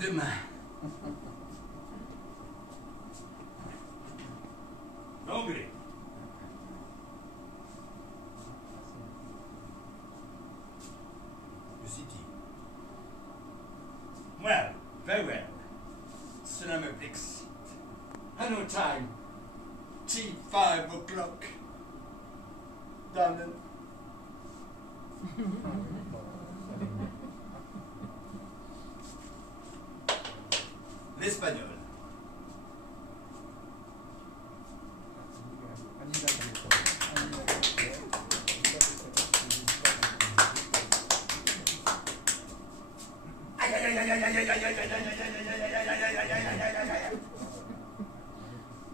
deux mains. L'anglais. The city. Well, very well. Cela me excite. I know time. T5 o'clock. Damn. L'espagnol.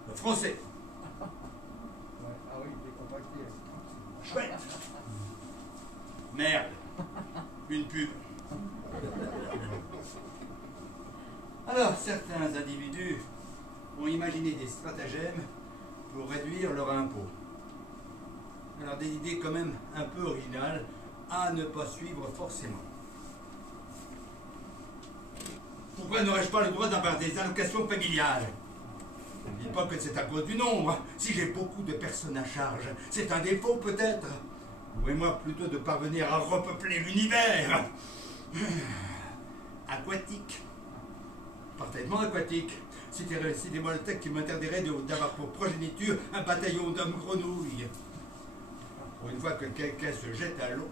Le français. Chouette. Merde. Une pub. Alors, certains individus ont imaginé des stratagèmes pour réduire leur impôt. Alors, des idées quand même un peu originales à ne pas suivre forcément. Pourquoi n'aurais-je pas le droit d'avoir des allocations familiales? Ne dites pas que c'est à cause du nombre. Si j'ai beaucoup de personnes à charge, c'est un défaut peut-être. Louez-moi plutôt de parvenir à repeupler l'univers. Aquatique. Parfaitement aquatique. C'était décidément le texte qui m'interdirait d'avoir pour progéniture un bataillon d'hommes grenouilles. Pour une fois que quelqu'un se jette à l'eau.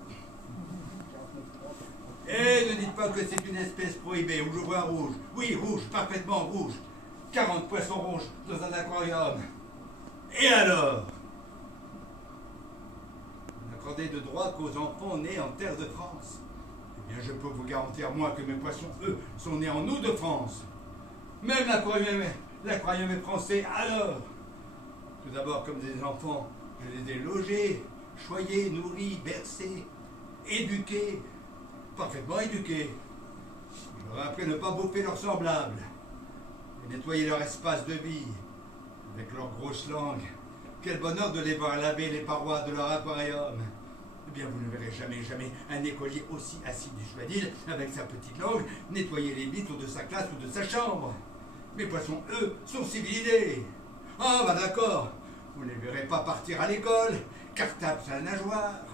Et ne dites pas que c'est une espèce prohibée, où je vois rouge. Oui, rouge, parfaitement rouge. 40 poissons rouges dans un aquarium. Et alors? Vous n'accordez de droit qu'aux enfants nés en terre de France. Eh bien, je peux vous garantir, moi, que mes poissons, eux, sont nés en eau de France. Même l'aquarium est français, alors? Tout d'abord, comme des enfants, je les ai logés, choyés, nourris, bercés, éduqués, parfaitement éduqués. Je leur ai appris à ne pas bouffer leurs semblables, et nettoyer leur espace de vie, avec leur grosse langue. Quel bonheur de les voir laver les parois de leur aquarium. Eh bien, vous ne verrez jamais un écolier aussi assidu, soit-il, avec sa petite langue, nettoyer les vitres de sa classe ou de sa chambre. Mes poissons, eux, sont civilisés. Ah, bah d'accord, vous ne les verrez pas partir à l'école, cartable sur la nageoire.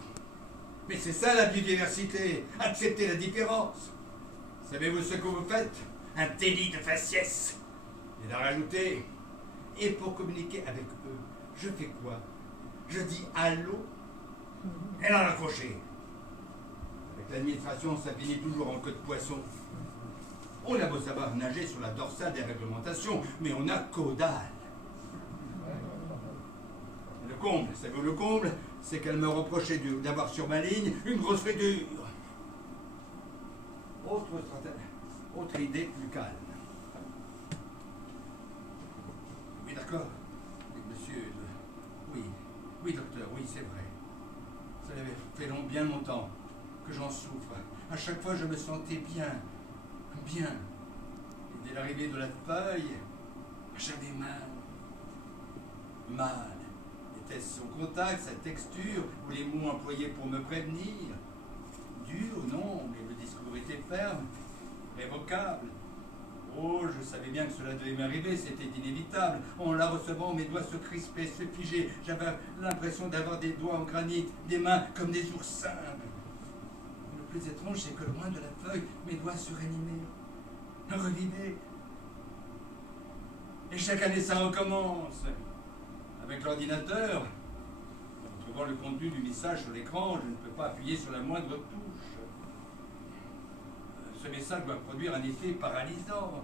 Mais c'est ça la biodiversité, accepter la différence. Savez-vous ce que vous faites? Un délit de faciès. Et d'en rajouter. Et pour communiquer avec eux, je fais quoi? Je dis allô? Elle a raccroché. Avec l'administration, ça finit toujours en queue de poisson. On a beau savoir nager sur la dorsale des réglementations, mais on a qu'au dalle. Le comble, savez-vous le comble? C'est qu'elle me reprochait d'avoir sur ma ligne une grosse fridure. Autre idée plus calme. Oui, d'accord. Monsieur, oui, docteur, oui, c'est vrai. Ça fait bien longtemps que j'en souffre. À chaque fois, je me sentais bien. Et dès l'arrivée de la feuille, j'avais mal. Était-ce son contact, sa texture, ou les mots employés pour me prévenir? Dur, non, mais le discours était ferme, révocable. Oh, je savais bien que cela devait m'arriver, c'était inévitable. En la recevant, mes doigts se crispaient, se figeaient. J'avais l'impression d'avoir des doigts en granit, des mains comme des oursins. Le plus étrange, c'est que loin de la feuille, mes doigts se réanimaient, revivaient. Et chaque année, ça recommence. Avec l'ordinateur, en trouvant le contenu du message sur l'écran, je ne peux pas appuyer sur la moindre touche. Ce message doit produire un effet paralysant.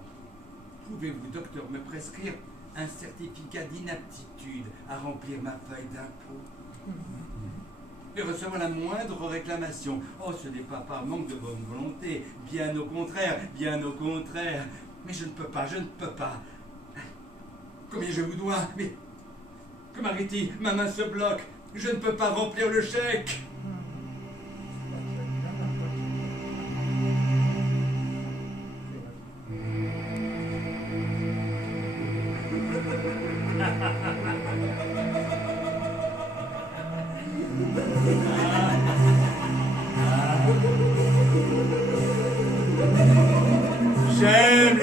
Pouvez-vous, docteur, me prescrire un certificat d'inaptitude à remplir ma feuille d'impôt et recevoir la moindre réclamation? Oh, ce n'est pas par manque de bonne volonté, bien au contraire. Mais je ne peux pas. Combien je vous dois? Mais que m'arrive-t-il? Ma main se bloque. Je ne peux pas remplir le chèque. J'aime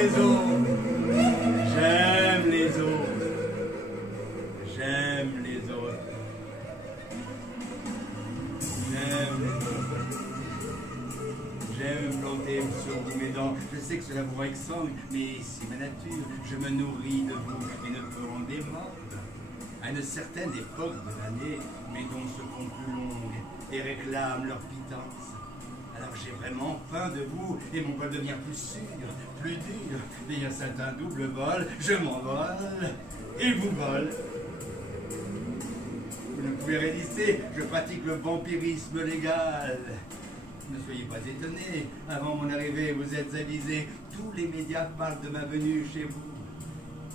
cela vous exsangue, mais c'est ma nature. Je me nourris de vous et ne peux en démordre. À une certaine époque de l'année, mes dons se font plus longues et réclament leur pitance. Alors j'ai vraiment faim de vous et mon bol devient plus sûr, plus dur. Et c'est un double vol, je m'envole et vous vole. Vous ne pouvez résister, je pratique le vampirisme légal. Ne soyez pas étonnés, avant mon arrivée, vous êtes avisés. Tous les médias parlent de ma venue chez vous.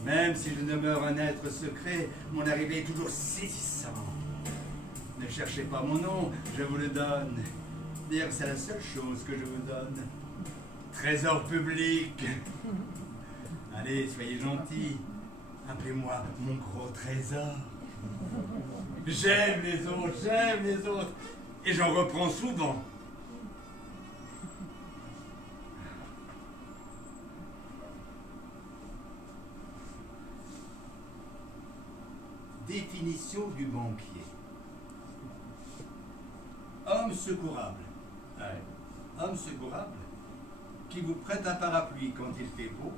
Même si je demeure un être secret, mon arrivée est toujours saisissante. Ne cherchez pas mon nom, je vous le donne. D'ailleurs, c'est la seule chose que je vous donne. Trésor public. Allez, soyez gentils. Appelez-moi mon gros trésor. J'aime les autres, et j'en reprends souvent. Définition du banquier. Homme secourable. Ouais. Homme secourable qui vous prête un parapluie quand il fait beau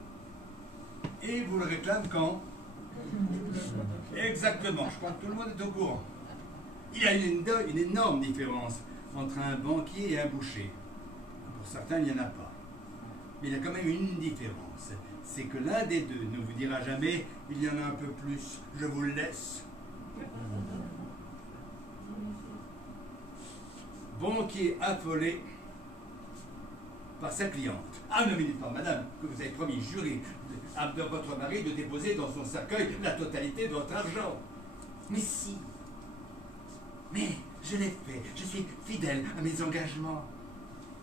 et vous le réclame quand? Exactement, je crois que tout le monde est au courant. Il y a une énorme différence entre un banquier et un boucher. Pour certains, il n'y en a pas. Mais il y a quand même une différence. C'est que l'un des deux ne vous dira jamais « il y en a un peu plus, je vous le laisse ». Banquier affolé par sa cliente. Ah, ne minute pas, madame, que vous avez promis, juré, de votre mari de déposer dans son cercueil la totalité de votre argent. Mais si. Mais je l'ai fait, je suis fidèle à mes engagements.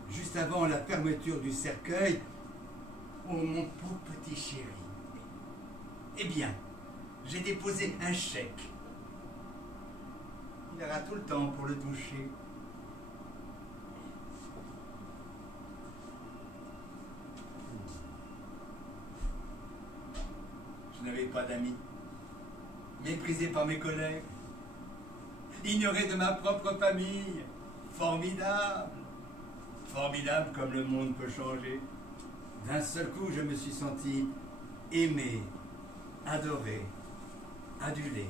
Juste avant la fermeture du cercueil, oh mon pauvre petit chéri. Eh bien, j'ai déposé un chèque. Il aura tout le temps pour le toucher. Je n'avais pas d'amis, méprisé par mes collègues, ignoré de ma propre famille. Formidable, formidable comme le monde peut changer. D'un seul coup, je me suis senti aimé, adoré, adulé.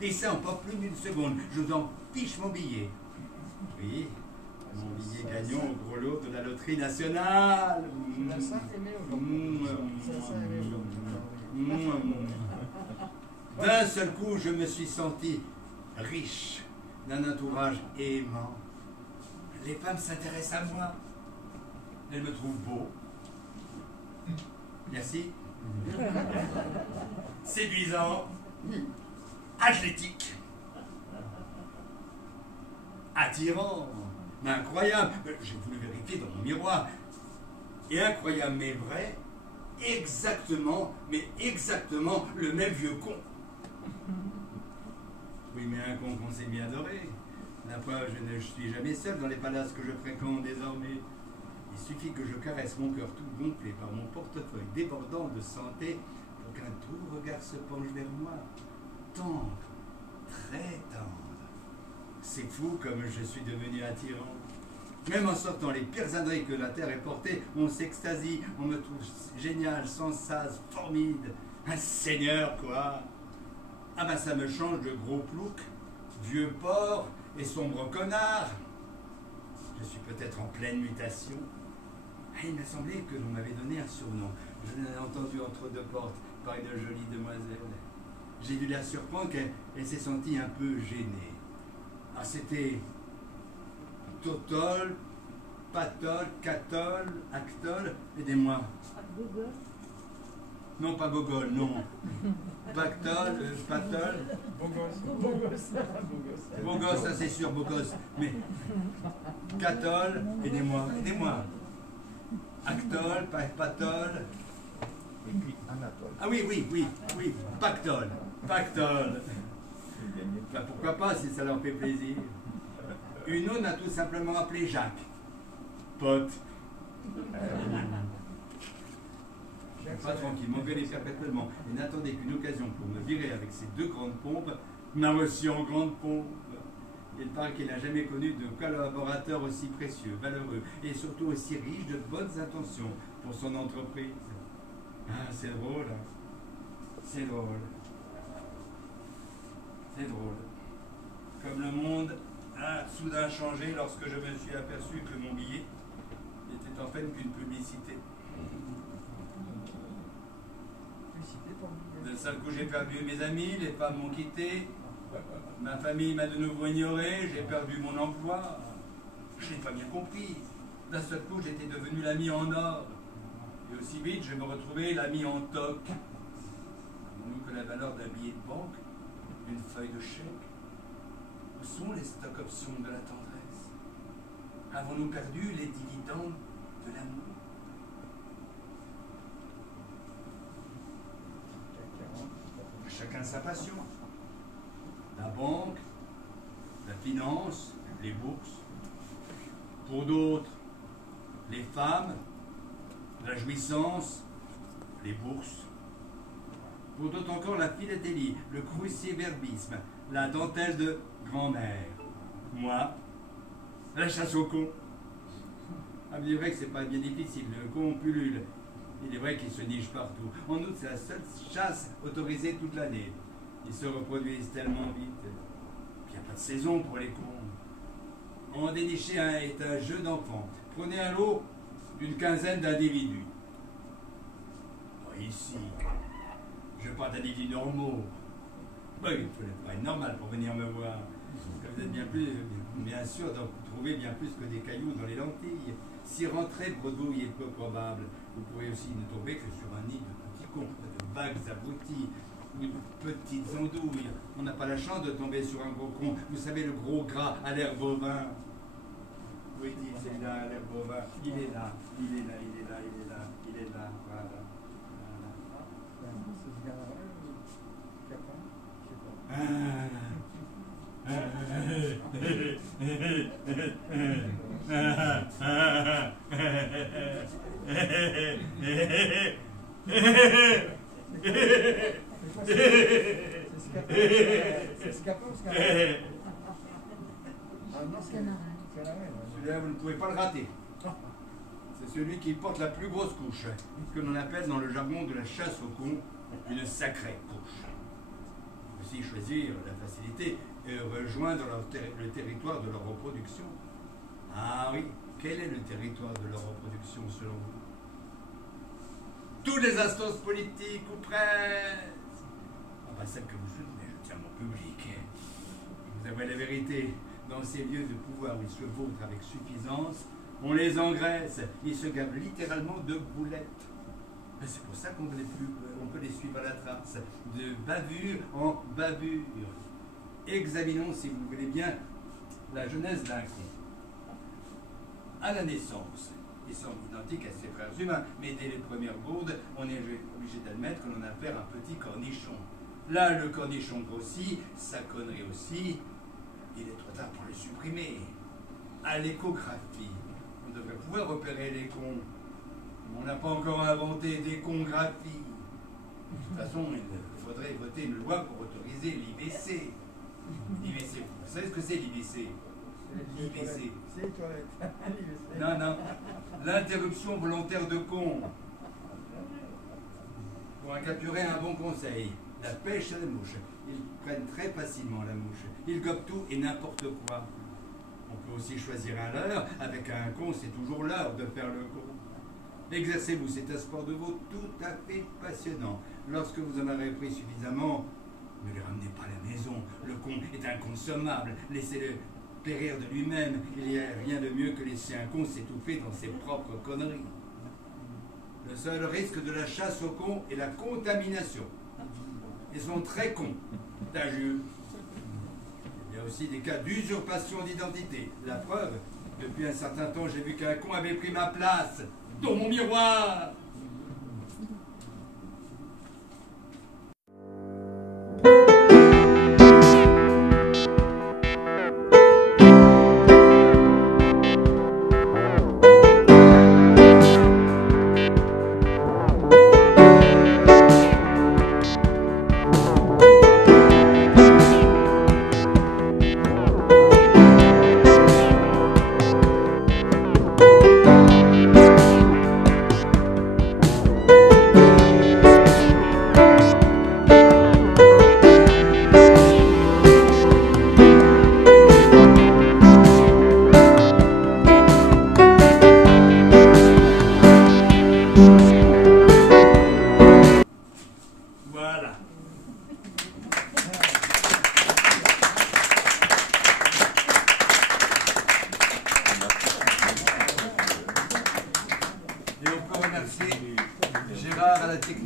Et ça en pas plus d'une seconde. Je vous en fiche mon billet. Oui, mon billet gagnant au gros lot de la loterie nationale. D'un seul coup, je me suis senti riche, d'un entourage aimant. Les femmes s'intéressent à moi. Elles me trouvent beau. Merci. Séduisant. Athlétique. Attirant. Mais incroyable. J'ai voulu vérifier dans mon miroir. Et incroyable mais vrai, exactement, mais exactement le même vieux con. Oui, mais un con qu'on s'est mis adoré. La preuve, je ne suis jamais seul dans les palaces que je fréquente désormais. Il suffit que je caresse mon cœur tout gonflé par mon portefeuille débordant de santé pour qu'un doux regard se penche vers moi. Tendre, très tendre. C'est fou comme je suis devenu attirant. Même en sortant les pires âneries que la terre ait portées, on s'extasie, on me trouve génial, sans sas, formide. Un seigneur, quoi. Ah ben ça me change de gros plouc, vieux porc et sombre connard. Je suis peut-être en pleine mutation. Ah, il m'a semblé que l'on m'avait donné un surnom. Je l'ai entendu entre deux portes par une jolie demoiselle. J'ai dû la surprendre qu'elle s'est sentie un peu gênée. Ah, c'était Totol, Patol, Catol, Actol, aidez-moi. Non, pas Gogol, non. Pactol, Patol. Bogos, ça c'est sûr, Bogos. Mais Catol, aidez-moi, aidez-moi. Actol, Patol. Et puis Anatole. Ah oui, oui, oui, oui, Pactol, Pactol. Ben, pourquoi pas si ça leur fait plaisir. Une autre a tout simplement appelé Jacques. Pote. Pas tranquille, m'engueulait perpétuellement et n'attendait qu'une occasion pour me virer avec ses deux grandes pompes, m'a reçu en grande pompe. Il paraît qu'il n'a jamais connu de collaborateur aussi précieux, valeureux et surtout aussi riche de bonnes intentions pour son entreprise. Ah, c'est drôle, hein. C'est drôle. C'est drôle. Comme le monde a soudain changé lorsque je me suis aperçu que mon billet n'était en fait qu'une publicité. D'un seul coup, j'ai perdu mes amis, les femmes m'ont quitté, ma famille m'a de nouveau ignoré, j'ai perdu mon emploi. Je n'ai pas bien compris. D'un seul coup, j'étais devenu l'ami en or. Et aussi vite, je me retrouvais l'ami en toc. Savons-nous que la valeur d'un billet de banque, d'une feuille de chèque, où sont les stock options de la tendresse? Avons-nous perdu les dividendes de l'amour? Chacun sa passion. La banque, la finance, les bourses. Pour d'autres, les femmes, la jouissance, les bourses. Pour d'autres encore, la philatélie, le cruciverbisme, la dentelle de grand-mère. Moi, la chasse au con. Ah, il est vrai que c'est pas bien difficile, le con pullule. Il est vrai qu'il se niche partout. En outre, c'est la seule chasse autorisée toute l'année. Ils se reproduisent tellement vite. Il n'y a pas de saison pour les cons. En dénicher un est un jeu d'enfant. Prenez un lot d'une quinzaine d'individus. Ici, je parle d'individus normaux. Oui, il faut être normal pour venir me voir. Vous êtes bien sûr d'en trouver bien plus que des cailloux dans les lentilles. Si rentrer bredouille est peu probable, vous pourrez aussi ne tomber que sur un nid de petits cons, de vagues abrutis, ou de petites andouilles. On n'a pas la chance de tomber sur un gros con. Vous savez, le gros gras à l'air bovin. Oui, c'est là, l'air bovin. Il est là, il est là, il est là, il est là, il est là, voilà. C'est Scapin ou Scapin? Ah non, c'est celui-là, vous ne pouvez pas le rater. C'est celui qui porte la plus grosse couche, ce que l'on appelle dans le jargon de la chasse au con une sacrée couche. Aussi choisir la facilité et rejoindre le territoire de leur reproduction. Ah oui, quel est le territoire de leur reproduction selon vous? Toutes les instances politiques ou presque. Pas celle que vous soutenez, je tiens mon public. Vous avouez la vérité, dans ces lieux de pouvoir où ils se vautrent avec suffisance, on les engraisse, ils se gavent littéralement de boulettes. C'est pour ça qu'on peut les suivre à la trace, de bavure en bavure. Examinons, si vous voulez bien, la genèse d'un con. À la naissance, ils sont identiques à ses frères humains, mais dès les premières bourdes, on est obligé d'admettre que l'on a affaire à un petit cornichon. Là, le cornichon grossit, sa connerie aussi, il est trop tard pour le supprimer. À l'échographie, on devrait pouvoir repérer les cons. On n'a pas encore inventé d'échographies. De toute façon, il faudrait voter une loi pour autoriser l'IVC. L'IVC, vous savez ce que c'est l'IVC? L'IVC. C'est les toilettes. Non, non. L'interruption volontaire de con. Pour en capturer un bon conseil, la pêche à la mouche. Ils prennent très facilement la mouche. Ils gobent tout et n'importe quoi. On peut aussi choisir un leurre. Avec un con, c'est toujours l'heure de faire le con. Exercez-vous, c'est un sport de veau tout à fait passionnant. Lorsque vous en aurez pris suffisamment, ne les ramenez pas à la maison. Le con est inconsommable. Laissez-le périr de lui-même. Il n'y a rien de mieux que laisser un con s'étouffer dans ses propres conneries. Le seul risque de la chasse aux cons est la contamination. Ils sont très cons, t'injure. Il y a aussi des cas d'usurpation d'identité. La preuve, depuis un certain temps, j'ai vu qu'un con avait pris ma place dans mon miroir.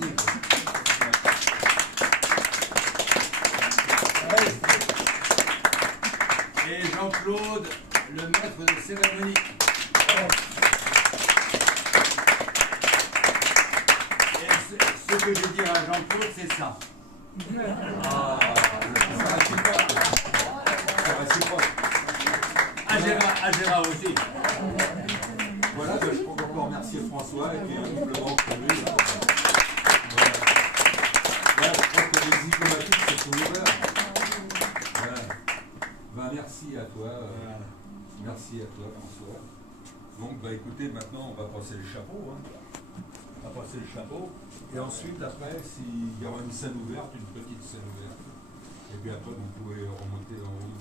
fini. Et Jean-Claude, le maître de cérémonie. Et ce que je vais dire à Jean-Claude, c'est ça. Ah, c'est réciproque. C'est réciproque. À Gérard aussi. Voilà, je peux encore remercier François et puis un doublement pour lui. Là. Voilà, je crois que les diplomatiques, c'est tout ouvert. Voilà. Ben, merci à toi. Merci à toi, François. Donc, bah, écoutez, maintenant, on va passer le chapeau. Hein. On va passer le chapeau. Et ensuite, après, s'il y aura une scène ouverte, une petite scène ouverte. Et puis après, vous pouvez remonter en haut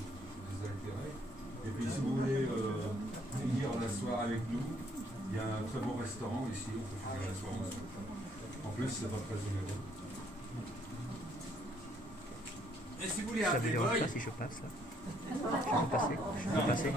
des altérés. Et puis, si vous voulez venir la soirée avec nous, il y a un très bon restaurant ici. On peut faire la soirée ensemble. En plus, c'est pas très onéreux. Et si vous voulez Ça un vous dérange playboy, pas si je passe là? Je peux passer? Je peux passer?